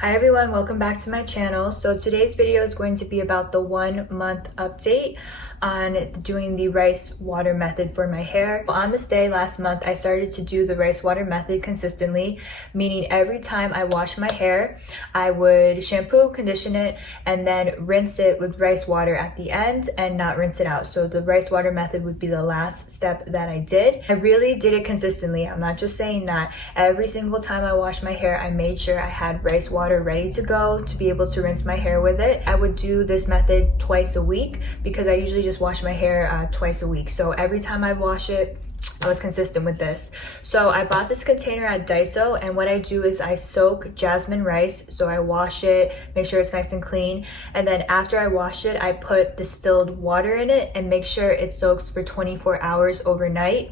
Hi everyone, welcome back to my channel. So today's video is going to be about the 1 month update on doing the rice water method for my hair. On this day last month, I started to do the rice water method consistently, meaning every time I wash my hair, I would shampoo, condition it, and then rinse it with rice water at the end and not rinse it out. So the rice water method would be the last step that I did. I really did it consistently. I'm not just saying that. Every single time I washed my hair, I made sure I had rice water ready to go to be able to rinse my hair with it. I would do this method twice a week because I usually just wash my hair twice a week. So every time I wash it, I was consistent with this. So I bought this container at Daiso, and what I do is I soak jasmine rice. So I wash it, make sure it's nice and clean, and then after I wash it, I put distilled water in it and make sure it soaks for 24 hours overnight.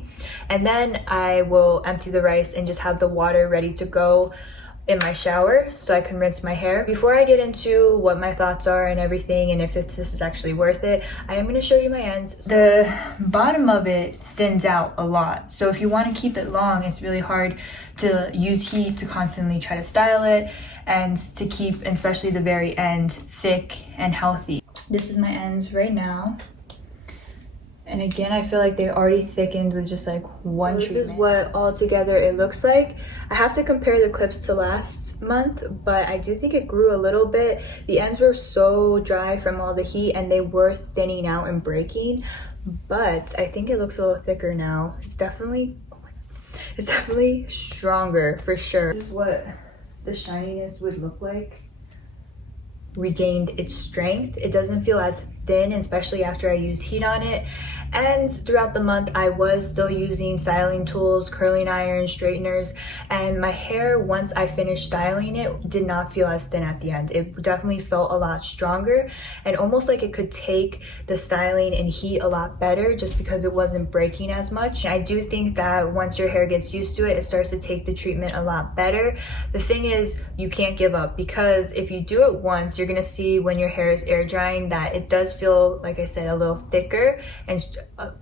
And then I will empty the rice and just have the water ready to go in my shower so I can rinse my hair. Before I get into what my thoughts are and everything and if this is actually worth it, I am going to show you my ends. The bottom of it thins out a lot, so if you want to keep it long, it's really hard to use heat to constantly try to style it and to keep especially the very end thick and healthy. This is my ends right now. And again, I feel like they already thickened with just like one treatment. This is what all together it looks like. I have to compare the clips to last month, but I do think it grew a little bit. The ends were so dry from all the heat and they were thinning out and breaking, but I think it looks a little thicker now. It's definitely stronger for sure. This is what the shininess would look like. Regained its strength. It doesn't feel as thin, especially after I use heat on it. And throughout the month, I was still using styling tools, curling irons, straighteners, and my hair, once I finished styling it, did not feel as thin at the end. It definitely felt a lot stronger and almost like it could take the styling and heat a lot better just because it wasn't breaking as much. I do think that once your hair gets used to it, it starts to take the treatment a lot better. The thing is, you can't give up, because if you do it once, you're gonna see when your hair is air drying that it does feel, like I said, a little thicker and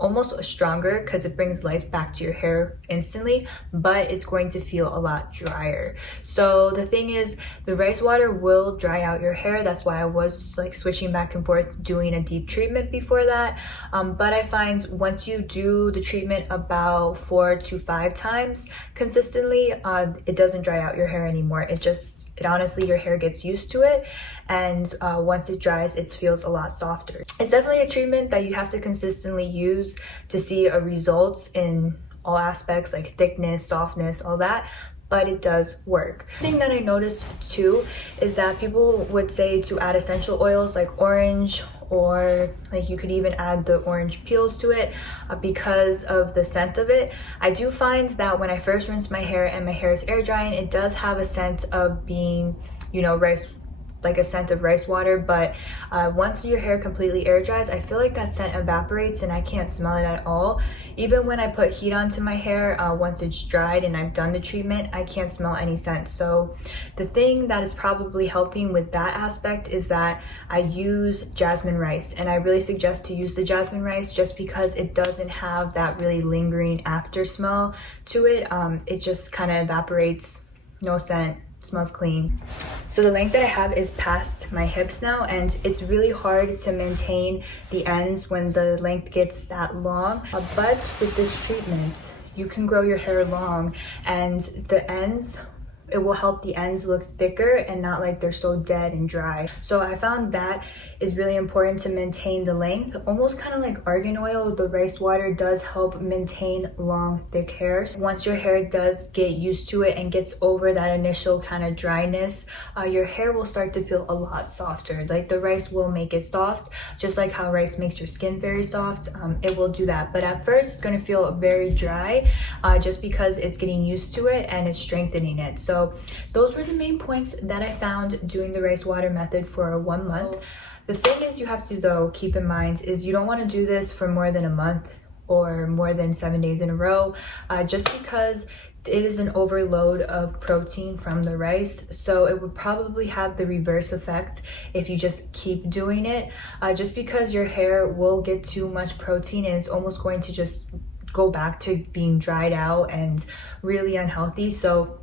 almost stronger because it brings life back to your hair instantly, but it's going to feel a lot drier. So the thing is, the rice water will dry out your hair. That's why I was like switching back and forth doing a deep treatment before that. But I find once you do the treatment about 4 to 5 times consistently, it doesn't dry out your hair anymore. It honestly, your hair gets used to it, and once it dries, it feels a lot softer. It's definitely a treatment that you have to consistently use to see a result in all aspects, like thickness, softness, all that, but it does work. The thing that I noticed too is that people would say to add essential oils like orange, or like you could even add the orange peels to it because of the scent of it. I do find that when I first rinse my hair and my hair is air drying, it does have a scent of being, you know, rice, like a scent of rice water, but once your hair completely air dries, I feel like that scent evaporates and I can't smell it at all. Even when I put heat onto my hair, once it's dried and I've done the treatment, I can't smell any scent. So the thing that is probably helping with that aspect is that I use jasmine rice, and I really suggest to use the jasmine rice just because it doesn't have that really lingering after smell to it. It just kind of evaporates, no scent. Smells clean. So the length that I have is past my hips now, and it's really hard to maintain the ends when the length gets that long, but with this treatment you can grow your hair long, and the ends, it will help the ends look thicker and not like they're so dead and dry. So I found that is really important to maintain the length. Almost kind of like argan oil, the rice water does help maintain long, thick hairs. Once your hair does get used to it and gets over that initial kind of dryness, your hair will start to feel a lot softer. Like the rice will make it soft, just like how rice makes your skin very soft. It will do that, but at first it's going to feel very dry just because it's getting used to it and it's strengthening it. So those were the main points that I found doing the rice water method for 1 month. The thing is, you have to though keep in mind is you don't want to do this for more than a month or more than 7 days in a row, just because it is an overload of protein from the rice. So it would probably have the reverse effect if you just keep doing it, just because your hair will get too much protein and it's almost going to just go back to being dried out and really unhealthy. So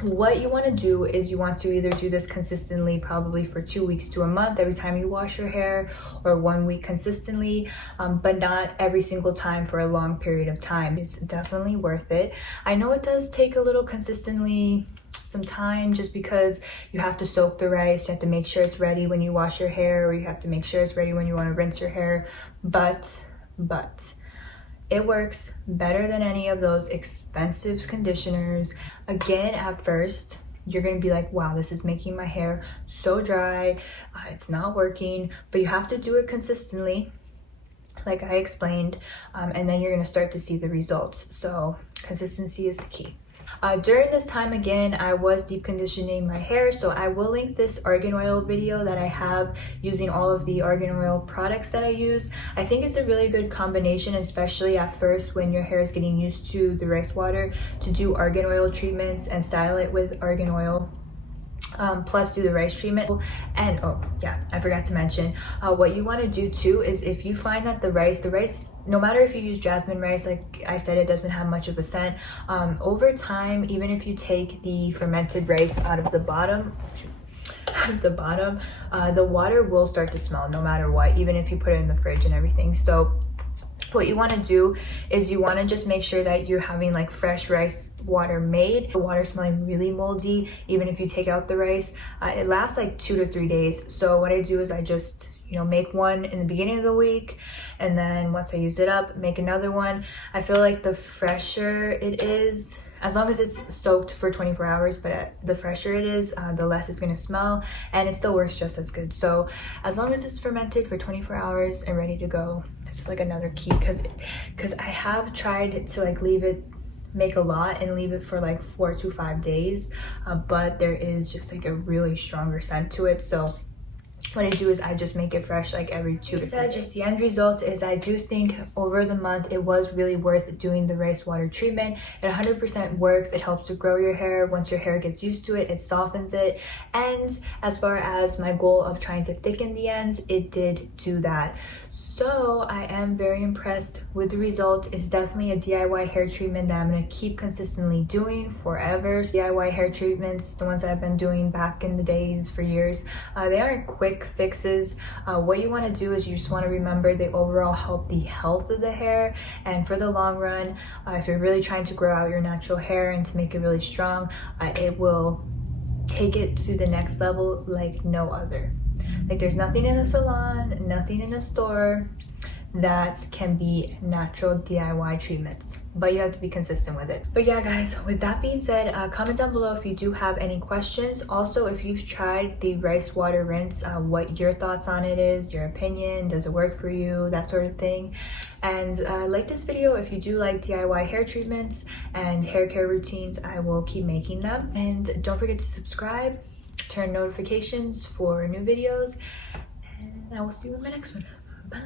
what you want to do is you want to either do this consistently, probably for 2 weeks to a month every time you wash your hair, or 1 week consistently, but not every single time for a long period of time. It's definitely worth it. I know it does take a little consistently some time, just because you have to soak the rice, you have to make sure it's ready when you wash your hair, or you have to make sure it's ready when you want to rinse your hair, but it works better than any of those expensive conditioners. Again, at first you're gonna be like, wow, this is making my hair so dry, it's not working, but you have to do it consistently, like I explained, and then you're gonna start to see the results. So consistency is the key. During this time, again, I was deep conditioning my hair, so I will link this argan oil video that I have using all of the argan oil products that I use. I think it's a really good combination, especially at first when your hair is getting used to the rice water, to do argan oil treatments and style it with argan oil. Plus do the rice treatment. And oh yeah, I forgot to mention, what you want to do too is, if you find that the rice, no matter if you use jasmine rice, like I said, it doesn't have much of a scent, over time, even if you take the fermented rice out of the bottom, the water will start to smell no matter what, even if you put it in the fridge and everything. So what you want to do is you want to just make sure that you're having like fresh rice water made. The water smelling really moldy, even if you take out the rice, it lasts like 2 to 3 days. So what I do is I just, you know, make one in the beginning of the week, and then once I use it up, make another one. I feel like the fresher it is, as long as it's soaked for 24 hours, but the fresher it is, the less it's gonna smell, and it still works just as good. So as long as it's fermented for 24 hours and ready to go, it's like another key, because I have tried to like make a lot and leave it for like 4 to 5 days, but there is just like a really stronger scent to it. So what I do is I just make it fresh like every 2 to 3 days. Just the end result is, I do think over the month it was really worth doing the rice water treatment. It 100% works. It helps to grow your hair. Once your hair gets used to it, it softens it. And as far as my goal of trying to thicken the ends, it did do that. So I am very impressed with the result. It's definitely a DIY hair treatment that I'm going to keep consistently doing forever. DIY hair treatments, the ones I've been doing back in the days for years, they aren't quick fixes. What you want to do is you just want to remember they overall help the health of the hair, and for the long run, if you're really trying to grow out your natural hair and to make it really strong, it will take it to the next level like no other. Like there's nothing in a salon, nothing in a store that can be natural DIY treatments, but you have to be consistent with it. But yeah guys, with that being said, comment down below if you do have any questions. Also, if you've tried the rice water rinse, what your thoughts on it is, your opinion, does it work for you, that sort of thing. And like this video if you do like DIY hair treatments and hair care routines. I will keep making them, and don't forget to subscribe, turn notifications for new videos, and I will see you in my next one. Bye.